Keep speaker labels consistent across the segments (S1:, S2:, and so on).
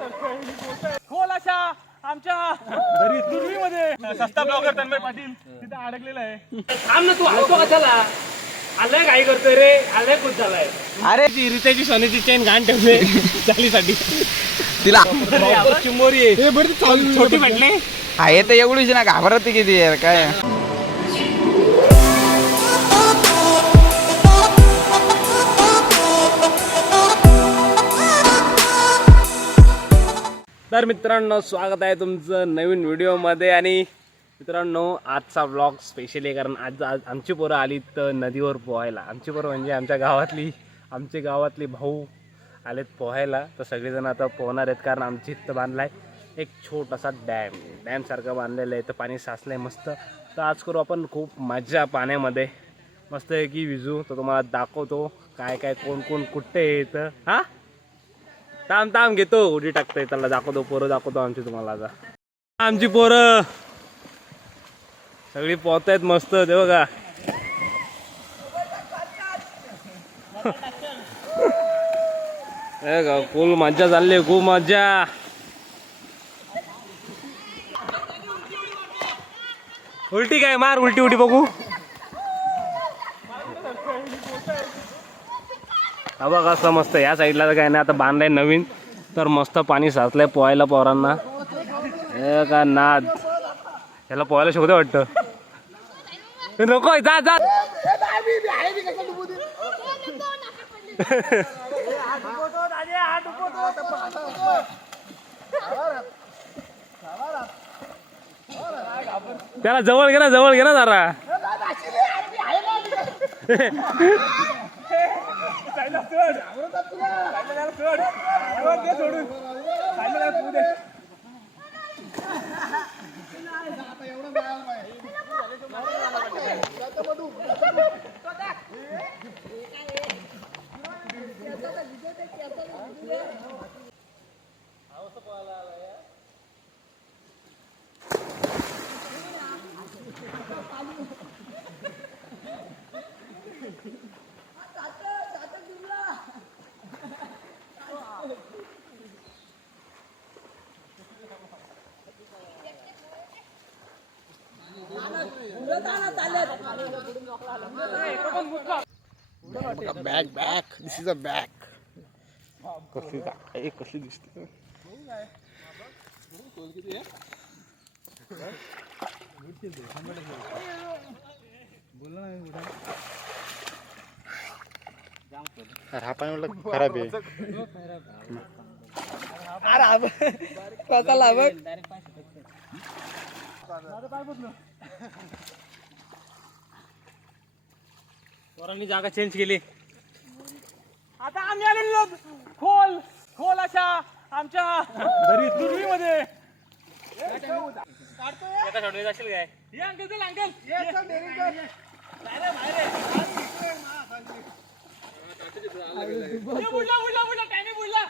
S1: खोल अशा आमच्या दुर्वीमध्ये सस्ता ब्लॉगर तन्मय पाटील तिथे अडकलेला आहे.
S2: थांब ना तू हलतो कशाला? आलाय काय करतोय रे? आलाय कुठ झालाय.
S3: अरे
S1: ती रितेची सोन्याची चेन घाण ठेवले चालीसाठी.
S3: तिला
S1: चिंबोरी आहे. छोटी भेटले.
S3: आहे तर एवढीच ना घाबरत किती यार काय?
S2: तर मित्रांनो स्वागत आहे तुमचं नवीन व्हिडिओमध्ये. आणि मित्रांनो आजचा ब्लॉग स्पेशल आहे कारण आज आज आमची पोरं आली तर नदीवर पोहायला. आमची पोरं म्हणजे आमच्या गावातली आमचे गावातले भाऊ आलेत पोहायला. तर सगळेजण आता पोहणार आहेत कारण आमची इथं बांधला आहे एक छोटासा डॅम. डॅमसारखं बांधलेलं आहे तर पाणी साचलं आहे मस्त. तर आज करू आपण खूप मजा पाण्यामध्ये. मस्त आहे की विजू तर तुम्हाला दाखवतो काय काय कोण कोण कुठे येतं हां? ताम ताम घेतो. उडी टाकतोय त्याला. दाखवतो पोरं दाखवतो आमची तुम्हाला आता. आमची पोरं. सगळी पोहतायत मस्त. ते बघा. हे का फुल मज्जा चालली खूप मज्जा. उलटी काय? मार उलटी उलटी बघू. हा बघा असं मस्त या साईडला तर काय नाही आता बांधलाय नवीन. तर मस्त पाणी साचलंय पोहायला पोरांना. हे का नाद. याला पोहायला शिकवते वाटतं. नको जा जा. त्याला जवळ घे ना जवळ घे ना जरा.
S3: सोड सोड सोड सोडून bag bag this is a bag कसली काय कसली दिसते? हा पाणी म्हटलं खराब आहे.
S2: पोरांनी जागा चेंज केली.
S1: आता आम्ही आलेलो खोल खोल अशा आमच्या दुर्वीमध्ये
S2: एका जाशील काय?
S1: ये अंकल चल अंकल. ये बुडला बुडला बुडला. टाइमी बुडला.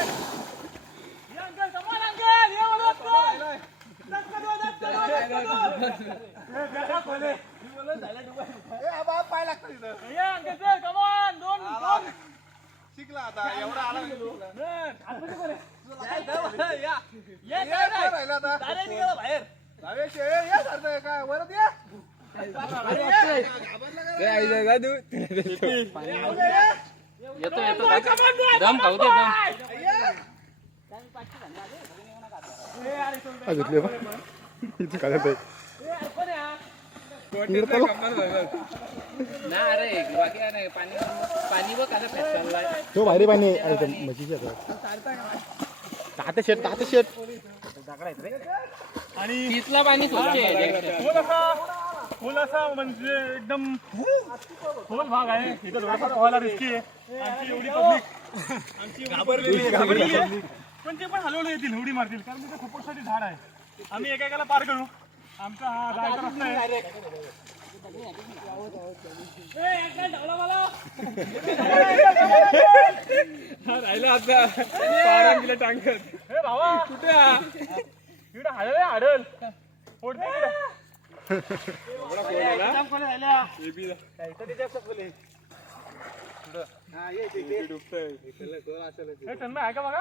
S1: ये अंकल कमाल अंकल ये मदत कर धक्का दो धक्का दो धक्का दो ये बेटा खोले ये अंकल चल कमान दोन दोन
S4: शिकला आता एवढा आला राहिला आता? रमेश, ये, ये सारखं काय वरत ये.
S2: येतो येतो दम खाऊ दे दम.
S3: घेतली बा इथे काय?
S2: ना अरे बाकी नाही पाणी पाणी बघ आता फेसायला
S3: तो भारी पाणी आहे. अरे ते म्हशीचं आहे. ताते शेट ताते शेट.
S1: आणि
S2: तिथला पाणी
S1: खोल असा खोल असा म्हणजे एकदम खोल भाग आहे. इथं थोडासा पोहायला रिस्की आहे. आमची एवढी पब्लिक आमची घाबरलेली घाबरलेली आहे. पण ते पण हलवले येतील उडी मारतील. कारण तिथे खूपसाठी झाड आहे. आम्ही एकेकाला पार करू. आमचा हा जायचा रस्ता आहे.
S2: राहिला आता. पारण दिलं टांगत.
S1: ए भावा. कुठे इकडे हाडल आहे हाडल. फोडते इकडे. हे तन्मय आहे का बघा?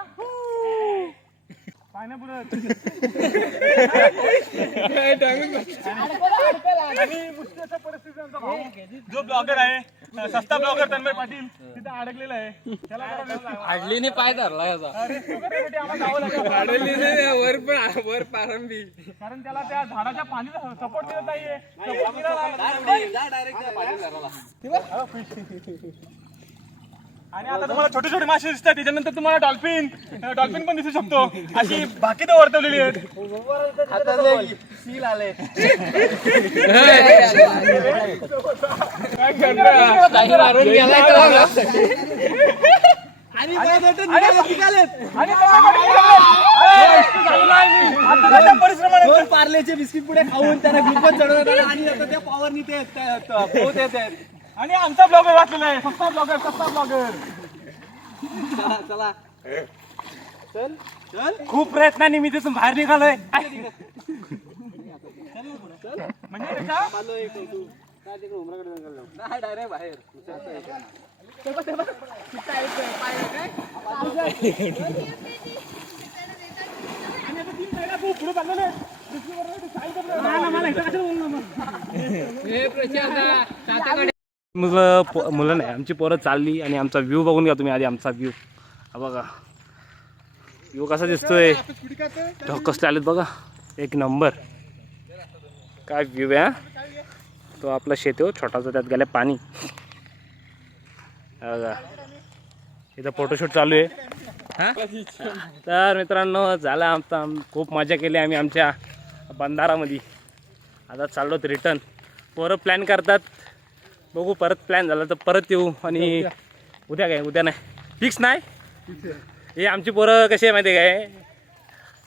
S1: जो ब्लॉगर आहे सस्ता ब्लॉगर तन्मय पाटील तिथे अडकलेला आहे. त्याला
S3: आडलीने पाय धरला याचा. वर पण वर प्रारंभी
S1: कारण त्याला त्या झाडाच्या पाणीला सपोर्ट मिळत नाहीये Support मिळाला आणि आता तुम्हाला छोटे छोटे मासे दिसतात त्याच्यानंतर तुम्हाला डॉल्फिन डॉल्फिन पण दिसू शकतो. अशी बाकी तर वर्तवलेली आहेत.
S4: पार्लेचे बिस्किट पुढे खाऊन त्याला ग्लुकोज चढवत आला आणि आता त्या पॉवरनी ते पोत येत आहेत
S1: आणि आमचा ब्लॉगर वाचलेला आहे. सस्ता ब्लॉगर सस्ता ब्लॉगर.
S4: चला चल.
S1: चल खूप प्रयत्नाने मी तिथून बाहेर निघालोय. म्हणजे त्याच्या
S4: नाही डायरेक्ट बाहेर
S1: पुढे बोलणार
S2: मुलं पो- मुलं नाही आमची पोरं चालली आणि आमचा व्ह्यू बघून घ्या तुम्ही आधी आमचा व्ह्यू बघा. व्ह्यू कसा दिसतोय? ढोक कसले आलेत बघा. एक नंबर काय व्ह्यू आहे तो आपला शेत हो, छोटासा त्यात गेलं पाणी. बघा. इथं फोटोशूट चालू आहे. तर मित्रांनो झाला आमचा खूप मजा केली आम्ही आमच्या बंधारामध्ये. आता चाललो रिटर्न पोरं प्लॅन करतात. बघू परत प्लॅन झाला तर परत येऊ आणि उद्या काय उद्या नाही. फिक्स नाही? हे आमची पोरं कशी आहे माहिती आहे काय?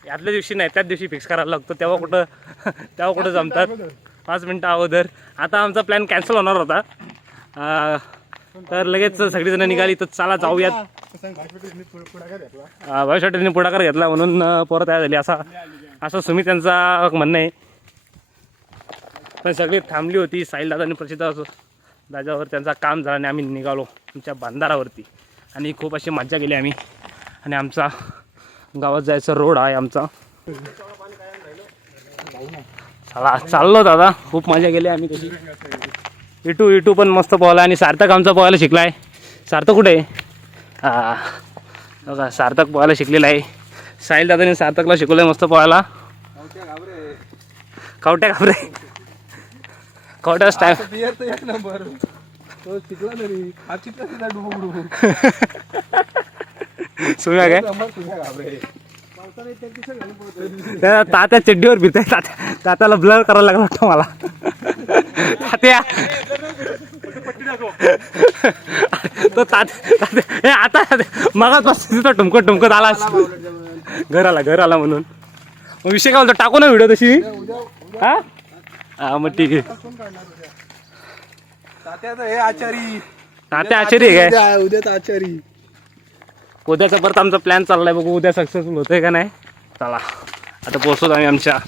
S2: यातल्या दिवशी नाही त्याच दिवशी फिक्स करायला लागतो. तेव्हा कुठं तेव्हा कुठं जमतात? पाच मिनटं अगोदर. आता आमचा प्लॅन कॅन्सल होणार होता. तर लगेच सगळीजणं निघाली तर चला जाऊयात. भाई शेट्टीने पुढाकार घेतला म्हणून पोरं तयार झाली. असा असं सुमित त्यांचा म्हणणं आहे. पण सगळी थांबली होती साहिल दादा आणि प्रसिद्ध असो. दादावर त्यांचा काम झाला आणि आम्ही निघालो आमच्या बांधारावरती. आणि खूप अशी मज्जा केली आम्ही. आणि आमचा गावात जायचा रोड आहे आमचा. चला चाललो दादा. खूप मजा केली आम्ही कशी. इटू इटू पण मस्त पोहायला आणि सार्थक आमचा पोहायला शिकला आहे सार्थक कुठे आहे? हा बघा सार्थक पोहायला शिकलेला आहे. साहिल दादाने सार्थकला शिकवलं आहे मस्त पोहायला. कावट्या घाबरे. कवट्या टाईम
S4: बियर तर एक नंबर. तो शिकला तरी. हा शिकला तिला डुबू डुबू
S2: सुम्या काय? त्या तात्या चड्डीवर भित तात्या तात्याला ब्लर करायला लागला वाटतं मला. तात्या. तो तात्या तात्या हे आता मगाच पासून तिथं टुमकत टुमकत आला. घर आला घर आला म्हणून. मग विषय काय होता टाकू ना व्हिडिओ तशी. हा? हा मग ठीक आहे.
S4: हे आचारी.
S2: तात्या आश्चर्य आहे काय?
S4: उद्या उद्याच आचारी.
S2: उद्याचा परत आमचा प्लॅन चाललाय बघू उद्या सक्सेसफुल होतोय का नाही? चला आता पोहोचतो आम्ही आमच्या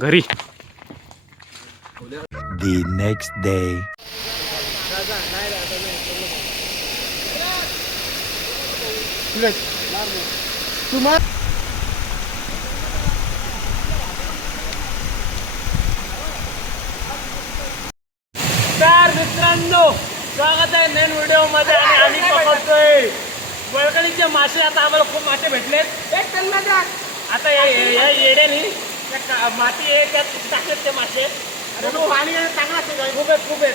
S2: घरी.
S5: The next day.
S2: तर मित्रांनो स्वागत आहे नवीन व्हिडिओमध्ये आणि आम्ही पकडतोय वळकणीचे मासे आता आम्हाला खूप मासे भेटलेत. आता या येड्यानी त्या माती आहे त्यात टाकलेत ते मासे. पाणी चांगला असेल? खूप आहेत खूप आहेत.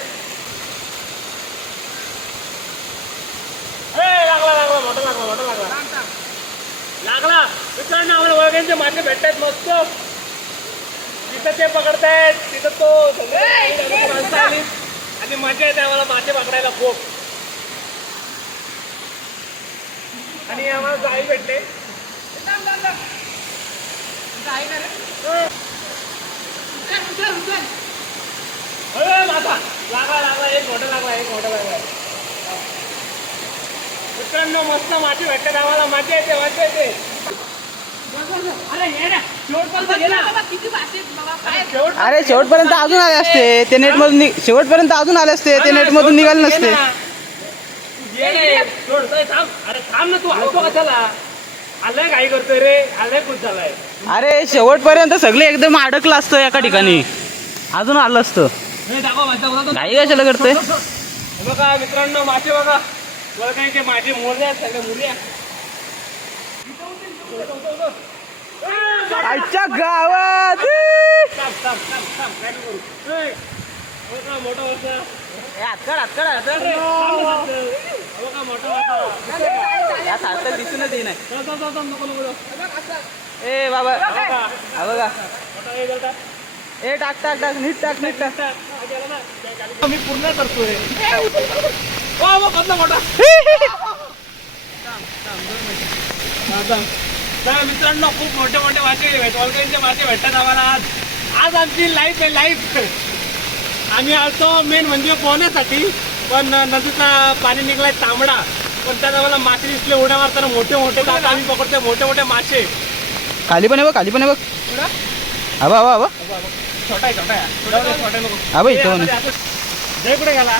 S2: लागला लागला मोठा लागला मोठा लागला. लागला. मित्रांनो आम्हाला वळकणीचे मासे भेटतायत मस्त. तिथं ते पकडतायत तिथं तो आणि मजा येते आम्हाला मासे पकडायला खूप. आणि आम्हाला जाळी भेटले लागला लागला एक मोठा लागला एक मोठा लागला मित्रांनो मस्त मासे भेटतात. आम्हाला मजा येते मजा येते.
S3: अरे शेवटपर्यंत अजून आले असते. ते नेट मधून शेवटपर्यंत अजून आले असते. ते नेट मधून निघाले नसते.
S2: अरे
S3: शेवटपर्यंत सगळे एकदम अडकलं असतं एका ठिकाणी. अजून आलं असतं.
S2: हे
S3: कशाला
S2: करते बघा मित्रांनो मासे बघा. बघा काही ते माझे मोरले सगळ्या मुर्या
S3: आजच्या गावात येई नाही. ए बाबा
S2: बघा.
S3: ए टाक टाक टाक नीट टाक नीट टाक.
S2: मी पूर्ण करतोय मोठा हा. तर मित्रांनो खूप मोठे मोठे मासे भेटवालकांचे मासे भेटतात आम्हाला. आज आज आमची लाईफ आहे लाईफ आम्ही आलतो मेन म्हणजे पोहण्यासाठी पण नदीचा पाणी निघलाय तांबडा. पण त्यात आम्हाला मासे दिसले उड्या मारताना मोठे मोठे तर आम्ही पकडतोय मोठे मोठे मासे.
S3: खाली पण आहे बघ खाली पण आहे बघ. हवा हवा हवा
S2: छोटा आहे छोटा आहे. छोटा आहे, छोटा नको
S3: बघ. इथं
S2: ए,
S3: पण
S2: आता जय कुठे गेला?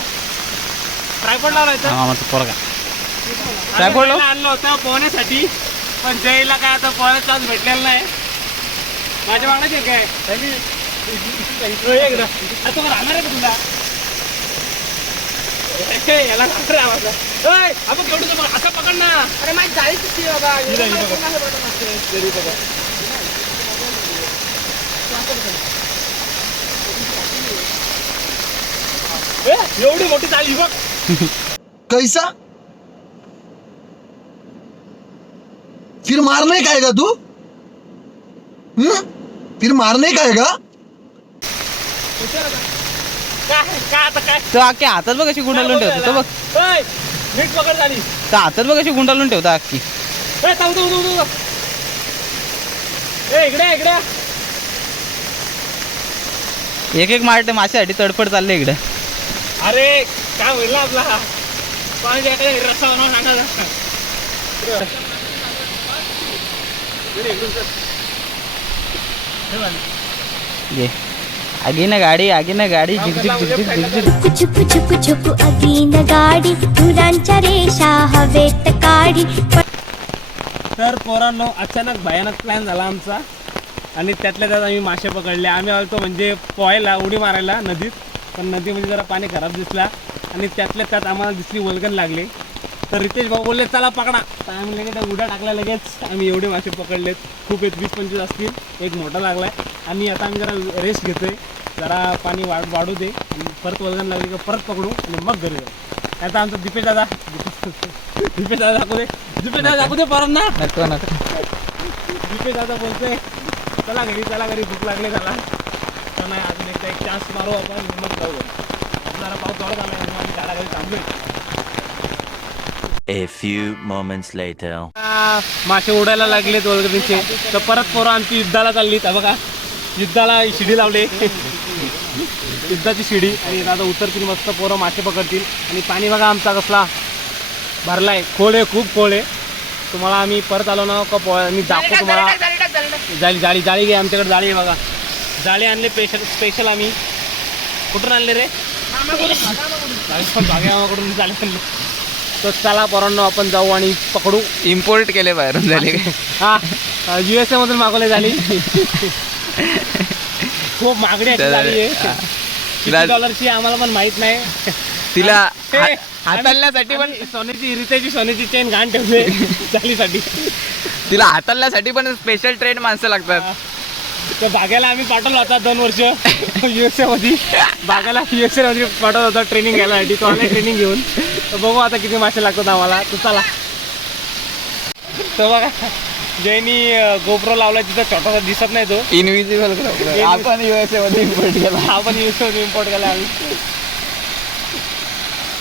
S2: ट्रायपॉड लावलायचा
S3: माझा पोरगा. ट्रायपॉड लाव.
S2: आणलं होतं पोहण्यासाठी. पण जयला काय आता पोहण्याचा चान्स भेटलेला नाही. माझ्या मागण्याचे काय एकदा. अरे तो का राहणार आहे का तुला? याला राहणार आहे हा बघ केवढं तो बघ, आता पकड ना. अरे माझी जाळी किती बाबा. एवढी मोठी जाळी बघ.
S6: कैसा? फिर मारने का आएगा तू? हम्म? फिर मारने का आएगा?
S2: काय काय आता काय
S3: तो अख्खी हातात बघ कशी गुंडाळून ठेवतो तो बघ.
S2: ए, नीट पकड झाली.
S3: तो हातात बघ कशी गुंडाळून ठेवतो अख्खी
S2: ए, थांब, थांब, थांब, थांब. ए, इकडे इकडे.
S3: एक एक मारते माशासाठी तडफड चालले इकडे.
S2: अरे काय होईल ना आपला? बनवा सांगा
S3: ये। आगी ना गाडी आगी ना गाडी झिकझिक झिकझिक झिकझिक
S7: छुप छुप छुप अगीन गाडी। धुरांच्या रेषा हवेत काढी
S2: तर पोरांनो अचानक भयानक प्लॅन झाला आमचा. आणि त्यातल्या त्यात आम्ही मासे पकडले. आम्ही आलतो म्हणजे पोहायला उडी मारायला नदीत. पण नदीमध्ये जरा पाणी खराब दिसला. आणि त्यातल्या त्यात आम्हाला दिसली वल्गन लागली. तर रितेश भाऊ बोलले चला पकडा. तर आम्ही लगेच त्या उड्या टाकल्या लगेच आम्ही एवढे मासे पकडलेत. खूप आहेत वीस पंचवीस असतील. एक मोठा लागलाय. आणि आता आम्ही जरा रेस्ट घेतोय. जरा पाणी वाढ वाढू दे. आणि परत वल्गन लागली का परत पकडू आणि मग घरी जाऊ आता आमचा दीपेश दादा दीपेश दादा दाखवू दे. दीपेश दादा दाखवू दे पोरांना.
S3: नको नको.
S2: दीपेश दादा बोलतोय चला घरी चला घरी. भूक लागली झाला तर नाही अजून एकदा एक चान्स मारू आपण मग जाऊ घरी. आता जरा पाऊस जोरात आला म्हणून आम्ही झाडा घरी थांबलोय
S5: A few moments later.
S2: आ, मासे उडायला लागलेत वगैरेचे. तर परत पोरं आमची युद्धाला चालली तर बघा. युद्धाला शिडी लावली. युद्धाची शिडी. आणि आता उतरतील मस्त पोरं मासे पकडतील. आणि पाणी बघा आमचा कसला भरलाय. खोल आहे खूप खोल आहे. तुम्हाला आम्ही परत आलो ना का पो मी दाखवतो तुम्हाला. जाळी जाळी जाळी घे आमच्याकडे जाळी आहे बघा. जाळी आणले स्पेशल स्पेशल आम्ही. कुठून आणले रे? भाग्यामाकडून जाळी आणले तर चला पोरांनो आपण जाऊ आणि पकडू.
S3: इम्पोर्ट केले बाहेरून झाले काय?
S2: हा यू एस ए मधून मागवले झाली. खूप मागणी अशी झाली आहे. डॉलरची आम्हाला पण माहीत नाही.
S3: तिला हाताळण्यासाठी पण
S2: सोन्याची रितेची सोन्याची चेन घाण ठेवले चालीसाठी
S3: तिला हाताळण्यासाठी पण स्पेशल ट्रेन माणसं लागतात.
S2: तर बागायला आम्ही पाठवला होता दोन वर्ष. युएसए मध्ये. बागायला युएसए मध्ये पाठवला होता ट्रेनिंग घ्यायसाठी तो आला ट्रेनिंग घेऊन. तर बघू आता किती मासे लागतात आम्हाला. तर चला. तर बघा जयनी गोप्रो लावला तिथं छोटासा दिसत नाही तो.
S3: इनविजिबल आपण युएसए मध्ये इम्पोर्ट केला.
S2: हा पण युएसमध्ये इम्पोर्ट केला आम्ही.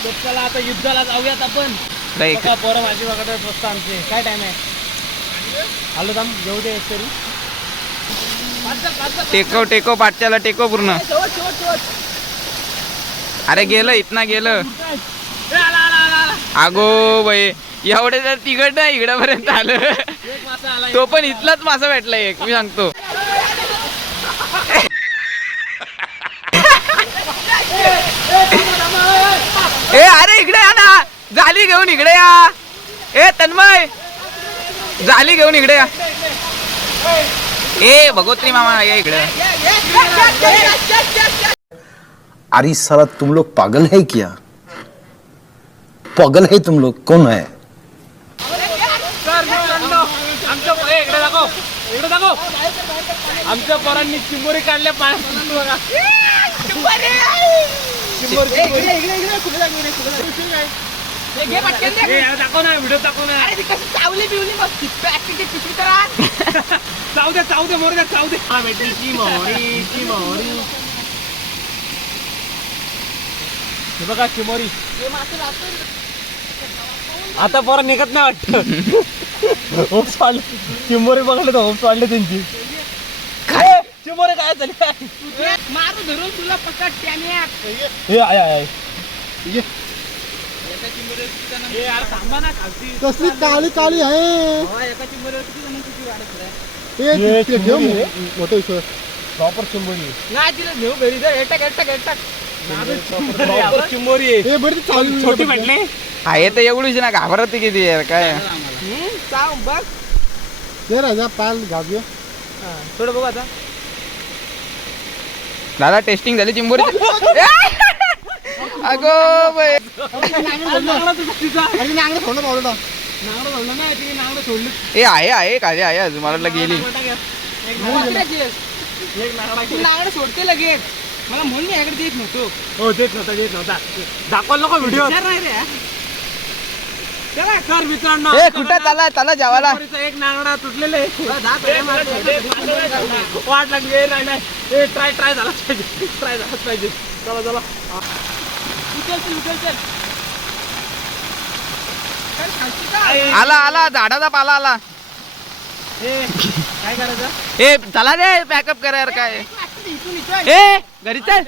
S2: तर चला आता युद्धाला जाऊयात आपण. बघा पोरं माझी वगैरे स्वस्त आमचे. काय टाइम आहे? आलो थांब घेऊ दे एक तरी.
S3: टेको टेको पाठच्याला टेको पूर्ण. अरे गेलं इथना गेलं. अगो बाई एवढे जर तिघट इकडेपर्यंत आलं. तो पण इथलाच मासा भेटला एक मी सांगतो. ए अरे इकडे या ना. जाली घेऊन इकडे या. ए तन्मय. जाली घेऊन इकडे या. ए भगवत्री मामा या इकडे
S6: अरे साला तुम लोग पागल है क्या पागल है तुम लोग कौन है
S2: आमच्या पोरांनी चिंबोरी काढल्या दाखव ना व्हिडिओ दाखव ना. चावू दे चावू दे मोर दे चावू दे. हा भेटली चिमोरी चिमोरी हे बघा चिमोरी आता पोरं निघत नाही वाटत. होप्स वाढले. चिंबोरी बघले तर होप्स वाढले त्यांची. काय? चिंबोरे काय झाले?
S3: मारू धरून तुला पकड त्याने.
S2: हे आय आय आय हे यार थांबा ना खालती
S4: कसली काळी काळी आहे.
S2: हे
S4: ते. मोठं
S2: प्रॉपर चिंबोरी
S3: नाही तिला घेऊ घरी तर एटक एटक एटक.
S2: प्रॉपर चिंबोरी.
S4: हे बरं चालू
S2: छोटी भेटली
S3: आहे तर एवढीच ना घाबरत किती यार काय?
S2: बघ.
S4: ते राजा पाल घाबूया
S2: थोडं बघू आता.
S3: दादा टेस्टिंग झाली चिंबोरी अगो बाई. ए आहे आहे खाली आहे अजून मला गेली
S2: नांगडा
S3: सोडते लगेच मला म्हणून याकडे देत नव्हतो
S2: हो देत नव्हता देत नव्हता. दाखवायला नको व्हिडिओ. चला कर मित्रांनो.
S3: ए कुठं चला चला जेवायला.
S2: एक नांगडा तुटलेला आहे. वाट लागली नाही नाही ट्राय ट्राय झाला पाहिजे. ट्राय झालाच पाहिजे. चला चला.
S3: आला आला झाडाचा पाला आला
S2: ए, काय करायचं?
S3: ए चला रे पॅकअप करा यार काय. ए घरी चल.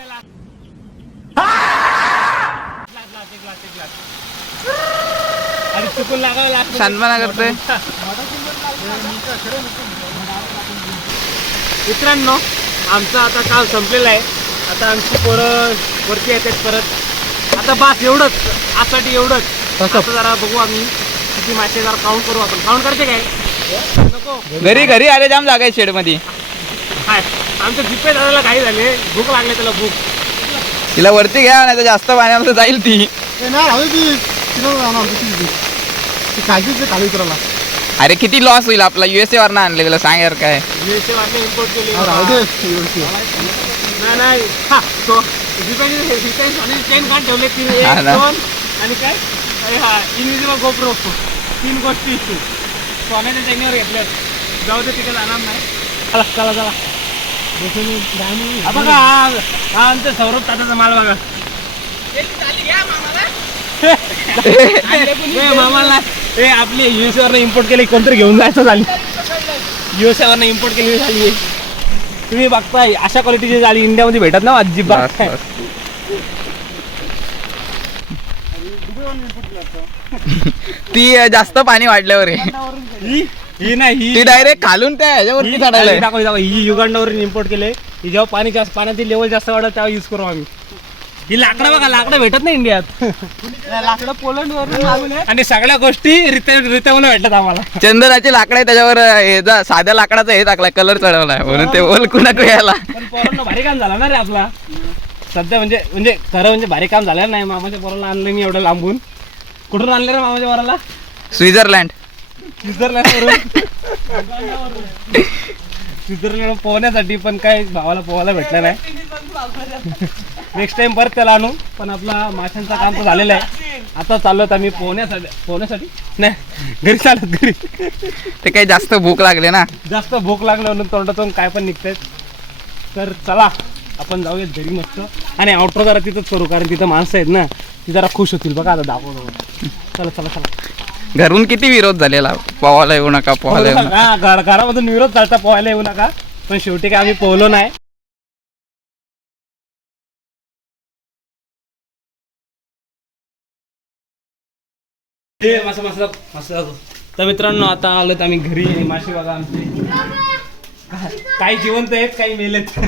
S2: अरे चुकून लागावं लागतं.
S3: शांतपणा करतोय
S2: मित्रांनो आमचं आता काम संपलेलं आहे. आता आमची पोरं वरती येतात परत. आता बास एवढंच आसाठी एवढंच. आता जरा बघू आम्ही किती मासे जरा काउंट करू आपण. काउंट करते काय? नको.
S3: घरी घरी आले जाम जागा आहे शेडमध्ये
S2: काय आमच्या जिप्पे दादाला काही झाले. भूक लागले त्याला भूक.
S3: तिला वरती घ्या नाही तर जास्त पाण्यामध्ये जाईल ती.
S4: हवी ती. तिला जाणार होती ती. ती खायचीच आहे खाली उतरायला.
S3: अरे किती लॉस होईल आपला. युएसए वर ना आणले सांग यार काय.
S2: युएसए वाटले इम्पोर्ट केली.
S4: हा, राहू दे. एवढी.
S2: नाही नाही. हा तो
S3: हा ना.
S2: आणि काय? अरे हा इनविजिबल गोप्रो तीन गोष्टी घेतल्यात. जाऊ दे तिथे जाणार नाही. चला चला चला. हा बघा हा हा आमचा सौरभ तात्याचा माल बघा. ए, मामाला. ए आपली युएसए वरनं इम्पोर्ट केली कोणतरी घेऊन जायचं झाली. युएसए वरनं इम्पोर्ट केलेली झाली. तुम्ही बघताय अशा क्वालिटीची जाळी इंडियामध्ये भेटत ना अजिबात.
S3: बस, बस. ती जास्त पाणी वाढल्यावर आहे.
S2: ही? ही नाही ही
S3: ती डायरेक्ट खालून त्या ह्याच्यावरती
S2: ही
S3: चढायला
S2: दाखव दाखव ही युगांडावरून इम्पोर्ट केले ही जेव्हा पाणी जास्त पाण्याची लेवल जास्त वाढत तेव्हा युज करू आम्ही. ही लाकडं बघा लाकडं भेटत नाही इंडियात. लाकडं पोलंड वरून आणि सगळ्या गोष्टी रित्या रित्यामुळे भेटतात आम्हाला.
S3: चंदनाची लाकडं आहे त्याच्यावर हे जा- साध्या लाकडाचा हे टाकलाय कलर चढवलाय. म्हणून ते ओल कुणा यायला?
S2: पण पोरांना भारी काम झालं ना रे आपला. सध्या म्हणजे म्हणजे खरं म्हणजे भारी काम झालं नाही मामाच्या पोराला आणलं मी एवढं लांबून. कुठून आणलं रे मामाच्या पोराला?
S3: स्वित्झर्लंड.
S2: स्वित्झर्लंड स्वित्झर्लंड पोहण्यासाठी पण काय भावाला पोहायला भेटलं नाही. नेक्स्ट टाइम परत त्याला आणू. पण आपला माशांचं काम तर झालेलं आहे. आता चाललो तर आम्ही पोहण्यासाठी. पोहण्यासाठी? नाही. घरी चालत घरी.
S3: ते काही जास्त भूक लागले ना.
S2: जास्त भूक लागल्या म्हणून तोंडातून काय पण निघतायत तर चला आपण जाऊयात घरी मस्त. आणि आउटरो जरा तिथंच करू कारण तिथं माणसं आहेत ना ती जरा खुश होतील. बघा आता दाखवतो चला चला चला.
S3: घरून किती विरोध झालेला? पोहायला येऊ नका पोहायला येऊ नका.
S2: हा घर- घरामधून विरोध चालता पोहायला येऊ नका. पण शेवटी काय आम्ही पोहलो नाही. ते मस्त मस्त मस्त. तर मित्रांनो आता आलोत आम्ही घरी. आणि मासे बघा आमचे. काही जिवंत आहेत काही मेलेत.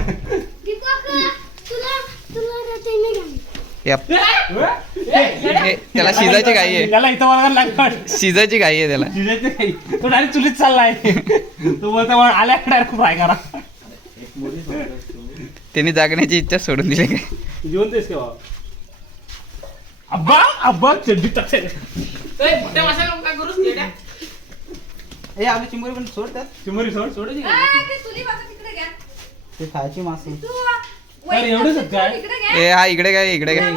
S3: यप. हे, त्याला शिजायची घाई आहे.
S2: त्याला इथं बघायला लागतं
S3: शिजायची घाई आहे त्याला.
S2: शिजायचं काही तो डायरेक्ट चुलीत चाललाय. तो बोलतो मग आल्या डायरेक्ट फ्राय करा
S3: त्यांनी जागण्याची इच्छा सोडून दिली. काय
S2: जिवंत आहेस का बाबा? अब्बा अब्बा चड्डी टाकते
S4: हे। आपली चिंबोरी पण सोड त्यात
S2: चिमुरी सोड सोड
S4: ते खायची मासे
S2: अरे एवढंच काय?
S3: ए हा इकडे काय इकडे काय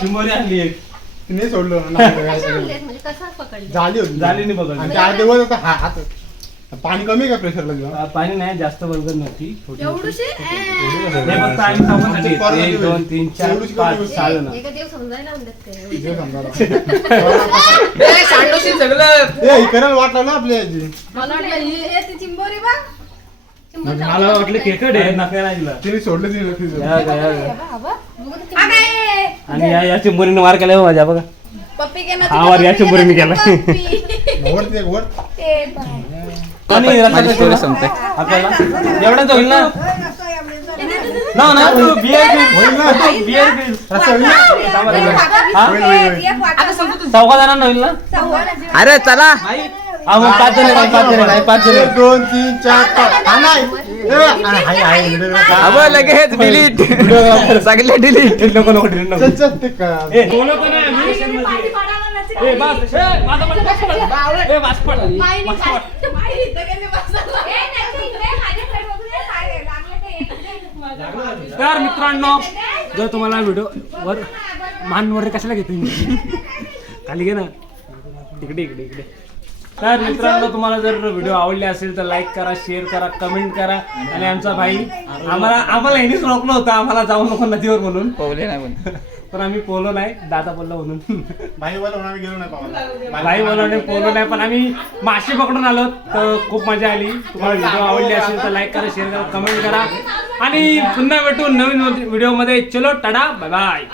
S2: चिमुरी आणली एक.
S8: नाही सोडलो.
S7: म्हणजे कसा पकडले?
S8: झाली होती
S2: झाली नाही बघा
S8: चार दिवस होता हा हात पाणी कमी का प्रेशरला जेव्हा?
S2: पाणी नाही जास्त बरोबर नव्हती.
S7: एवढूशी?
S2: नाही फक्त आम्ही सांगून घेतली. एक दोन तीन चार पाच सहा जण.
S7: एका देव समजायला म्हणतात काय
S8: जे समजा
S3: सांडोशी सगळं.
S8: ए इकडे वाट लागला आपल्या याची
S7: मला वाटलं ही- हे ती चिंबोरी बा.
S2: म्हणजे मला वाटलं खेकड आहे. नका नाही दिला.
S8: तिने सोडलं तिने नक्कीच.
S2: या बघा, या. बघा.
S7: हा काय?
S2: आणि या या चिंबोरीने मार केला हो माझ्या बघा.
S7: पप्पी ना,
S2: हा, वर या चिंबोरीने
S7: ना,
S2: गेला.
S7: तुझी पप्पी.
S8: वर ते वर.
S7: ते बाय.
S2: आणि
S3: माझी स्टोरी? संपते.
S2: आपल्याला? एवढ्याच होईल ना? ना ना तू बियर हा? चौघा जणांना होईल ना?
S3: अरे चला.
S2: हा मग पाच जण आहे, पाच जण आहे, पाच जण
S8: एक
S2: आहे.
S8: दोन तीन चार पाच. हा नाही. ए, आहे, आहे, video ला.
S3: अब लगेच डिलीट सगळे डिलीट
S2: नको नको नको, नको.
S8: चल, चल, ते का-
S2: ए, बोलत. ए, बस, ए, माझा पण बस पड. ए, बस पड. बस पड. तर मित्रांनो जर तुम्हाला व्हिडिओ वर मान वर कशाला घेतो मी? खाली घे ना. इकडे इकडे इकडे. तर मित्रांनो तुम्हाला जर व्हिडिओ आवडले असेल तर लाईक करा शेअर करा कमेंट करा. आणि आमचा भाई आम्हाला आम्हाला ह्यानीच रोखलं होतं. आम्हाला जाऊ नको नदीवर म्हणून.
S3: पोवले नाही पण
S2: पण आम्ही पोलो नाही दादा बोललो म्हणून.
S8: बाई बोला म्हणून आम्ही गेलो नाही.
S2: भाई बोलवणे पोलो नाही पण आम्ही मासे पकडून आलो तर खूप मजा आली. तुम्हाला व्हिडिओ आवडली असेल तर लाईक करा शेअर करा कमेंट करा. आणि पुन्हा भेटू नवीन व्हिडिओमध्ये. चलो टाटा बाय बाय